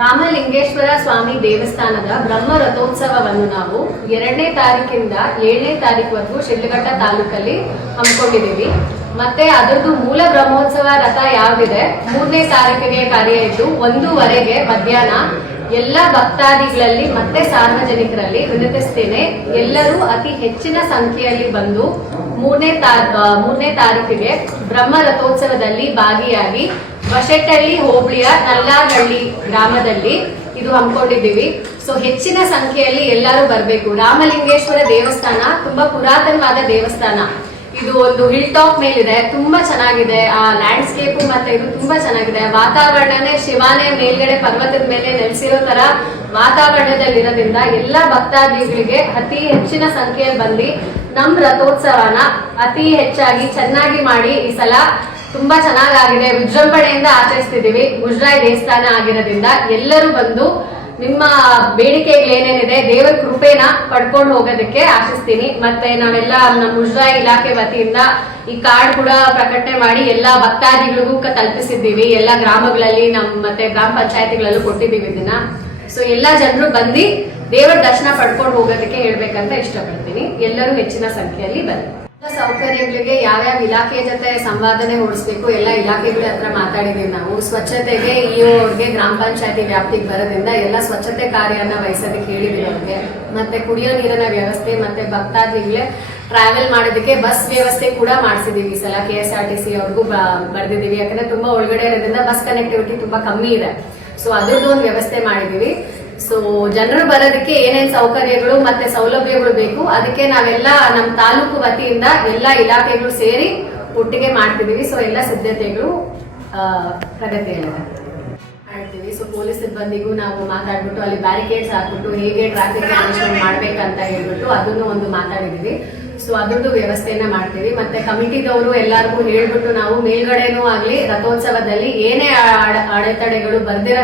ರಾಮಲಿಂಗೇಶ್ವರ ಸ್ವಾಮಿ ದೇವಸ್ಥಾನದ ಬ್ರಹ್ಮ ರಥೋತ್ಸವವನ್ನು ನಾವು 2ನೇ ತಾರೀಕಿಂದ 7ನೇ ತಾರೀಕುವರೆಗೂ ಶಿಡ್ಲಘಟ್ಟ ತಾಲೂಕಲ್ಲಿ ಹಮ್ಮಿಕೊಂಡಿದ್ದೀವಿ. ಮತ್ತೆ ಅದರದ್ದು ಮೂಲ ಬ್ರಹ್ಮೋತ್ಸವ ರಥ ಯಾವ್ದಿದೆ 3ನೇ ತಾರೀಕಿಗೆ ಕಾರ್ಯ ಇದ್ದು 1:00 ಮಧ್ಯಾಹ್ನ ಎಲ್ಲ ಭಕ್ತಾದಿಗಳಲ್ಲಿ ಮತ್ತೆ ಸಾರ್ವಜನಿಕರಲ್ಲಿ ವಿನಂತಿಸ್ತೇನೆ, ಎಲ್ಲರೂ ಅತಿ ಹೆಚ್ಚಿನ ಸಂಖ್ಯೆಯಲ್ಲಿ ಬಂದು 3ನೇ ತಾರೀಕಿಗೆ ಬ್ರಹ್ಮ ರಥೋತ್ಸವದಲ್ಲಿ ಭಾಗಿಯಾಗಿ ವಶೆಟ್ಟಳ್ಳಿ ಹೋಬಳಿಯ ನಲ್ಲಾಗಳ್ಳಿ ಗ್ರಾಮದಲ್ಲಿ ಇದು ಹಮ್ಮಿಕೊಂಡಿದ್ದೀವಿ. ಸೊ ಹೆಚ್ಚಿನ ಸಂಖ್ಯೆಯಲ್ಲಿ ಎಲ್ಲರೂ ಬರಬೇಕು. ರಾಮಲಿಂಗೇಶ್ವರ ದೇವಸ್ಥಾನ ತುಂಬಾ ಪುರಾತನವಾದ ದೇವಸ್ಥಾನ. ಇದು ಒಂದು ಹಿಲ್ ಟಾಪ್ ಮೇಲಿದೆ, ತುಂಬಾ ಚೆನ್ನಾಗಿದೆ. ಆ ಲ್ಯಾಂಡ್ಸ್ಕೇಪ್ ಮತ್ತೆ ಇದು ತುಂಬಾ ಚೆನ್ನಾಗಿದೆ. ವಾತಾವರಣನೇ ಶಿವಾನೇ ಮೇಲ್ಗಡೆ ಪರ್ವತದ ಮೇಲೆ ನೆಲೆಸಿರೋ ತರ ವಾತಾವರಣದಲ್ಲಿರೋದ್ರಿಂದ ಎಲ್ಲ ಭಕ್ತಾದಿಗಳಿಗೆ ಅತಿ ಹೆಚ್ಚಿನ ಸಂಖ್ಯೆಯಲ್ಲಿ ಬಂದು ನಮ್ ರಥೋತ್ಸವನ ಅತಿ ಹೆಚ್ಚಾಗಿ ಚೆನ್ನಾಗಿ ಮಾಡಿ ಈ ಸಲ ತುಂಬಾ ಚೆನ್ನಾಗಿದೆ. ವಿಜೃಂಭಣೆಯಿಂದ ಆಚರಿಸ್ತಿದೀವಿ. ಮುಜರಾಯಿ ದೇವಸ್ಥಾನ ಆಗಿರೋದ್ರಿಂದ ಎಲ್ಲರೂ ಬಂದು ನಿಮ್ಮ ಬೇಡಿಕೆಗಳು ಏನೇನಿದೆ ದೇವರ ಕೃಪೆನ ಪಡ್ಕೊಂಡು ಹೋಗೋದಕ್ಕೆ ಆಶಿಸ್ತೀನಿ. ಮತ್ತೆ ನಾವೆಲ್ಲ ನಮ್ಮ ಮುಜರಾಯಿ ಇಲಾಖೆ ವತಿಯಿಂದ ಈ ಕಾರ್ಡ್ ಕೂಡ ಪ್ರಕಟಣೆ ಮಾಡಿ ಎಲ್ಲಾ ಭಕ್ತಾದಿಗಳಿಗೂ ತಲುಪಿಸಿದ್ದೀವಿ. ಎಲ್ಲಾ ಗ್ರಾಮಗಳಲ್ಲಿ ಮತ್ತೆ ಗ್ರಾಮ ಪಂಚಾಯತಿಗಳಲ್ಲೂ ಕೊಟ್ಟಿದ್ದೀವಿ ಇದನ್ನ. ಸೊ ಎಲ್ಲಾ ಜನರು ಬಂದು ದೇವರ ದರ್ಶನ ಪಡ್ಕೊಂಡು ಹೋಗೋದಕ್ಕೆ ಹೇಳ್ಬೇಕಂತ ಇಷ್ಟಪಡ್ತೀನಿ. ಎಲ್ಲರೂ ಹೆಚ್ಚಿನ ಸಂಖ್ಯೆಯಲ್ಲಿ ಬನ್ನಿ. ಸೌಕರ್ಯಗಳಿಗೆ ಯಾವ್ಯಾವ ಇಲಾಖೆ ಜೊತೆ ಸಂವಾದನೆ ಹೊಡಿಸ್ಬೇಕು ಎಲ್ಲ ಇಲಾಖೆಗಳ ಹತ್ರ ಮಾತಾಡಿದೀವಿ ನಾವು. ಸ್ವಚ್ಛತೆಗೆ ಅವ್ರಿಗೆ ಗ್ರಾಮ ಪಂಚಾಯತಿ ವ್ಯಾಪ್ತಿಗೆ ಬರೋದ್ರಿಂದ ಎಲ್ಲ ಸ್ವಚ್ಛತೆ ಕಾರ್ಯನ ವಹಿಸೋದಕ್ಕೆ ಹೇಳಿದೀವಿ ಅವ್ರಿಗೆ. ಮತ್ತೆ ಕುಡಿಯೋ ನೀರಿನ ವ್ಯವಸ್ಥೆ ಮತ್ತೆ ಭಕ್ತಾದಿಗಳೇ ಟ್ರಾವೆಲ್ ಮಾಡೋದಕ್ಕೆ ಬಸ್ ವ್ಯವಸ್ಥೆ ಕೂಡ ಮಾಡಿಸಿದೀವಿ. ಈ ಸಲ KSRTC ಅವ್ರಿಗೂ ಬರ್ದಿದೀವಿ. ಯಾಕಂದ್ರೆ ತುಂಬಾ ಒಳಗಡೆ ಇರೋದ್ರಿಂದ ಬಸ್ ಕನೆಕ್ಟಿವಿಟಿ ತುಂಬಾ ಕಮ್ಮಿ ಇದೆ. ಸೊ ಅದ್ರದ್ದು ಒಂದು ವ್ಯವಸ್ಥೆ ಮಾಡಿದೀವಿ. ಸೊ ಜನರು ಬರೋದಕ್ಕೆ ಏನೇನ್ ಸೌಕರ್ಯಗಳು ಮತ್ತೆ ಸೌಲಭ್ಯಗಳು ಬೇಕು ಅದಕ್ಕೆ ನಾವೆಲ್ಲ ನಮ್ಮ ತಾಲೂಕು ವತಿಯಿಂದ ಎಲ್ಲಾ ಇಲಾಖೆಗಳು ಸೇರಿ ಒಟ್ಟಿಗೆ ಮಾಡ್ತಿದೀವಿ. ಸೊ ಎಲ್ಲ ಸಿದ್ಧತೆಗಳು ಪ್ರಗತಿಯಲ್ಲಿದೆ ಮಾಡ್ತೀವಿ. ಸೊ ಪೊಲೀಸ್ ಸಿಬ್ಬಂದಿಗೂ ನಾವು ಮಾತಾಡ್ಬಿಟ್ಟು ಅಲ್ಲಿ ಬ್ಯಾರಿಕೇಡ್ಸ್ ಹಾಕ್ಬಿಟ್ಟು ಹೇಗೆ ಟ್ರಾಫಿಕ್ ಮ್ಯಾನೇಜ್ಮೆಂಟ್ ಮಾಡ್ಬೇಕಂತ ಹೇಳ್ಬಿಟ್ಟು ಅದನ್ನು ಒಂದು ಮಾತಾಡಿದೀವಿ. ಸೊ ಅದ್ರದ್ದು ವ್ಯವಸ್ಥೆನ ಮಾಡ್ತೀವಿ. ಮತ್ತೆ ಕಮಿಟಿದವರು ಎಲ್ಲರಿಗೂ ಹೇಳ್ಬಿಟ್ಟು ನಾವು ಮೇಲ್ಗಡೆನೂ ಆಗ್ಲಿ ರಥೋತ್ಸವದಲ್ಲಿ ಏನೇ ಅಡೆತಡೆಗಳು ಬರ್ದಿರೋ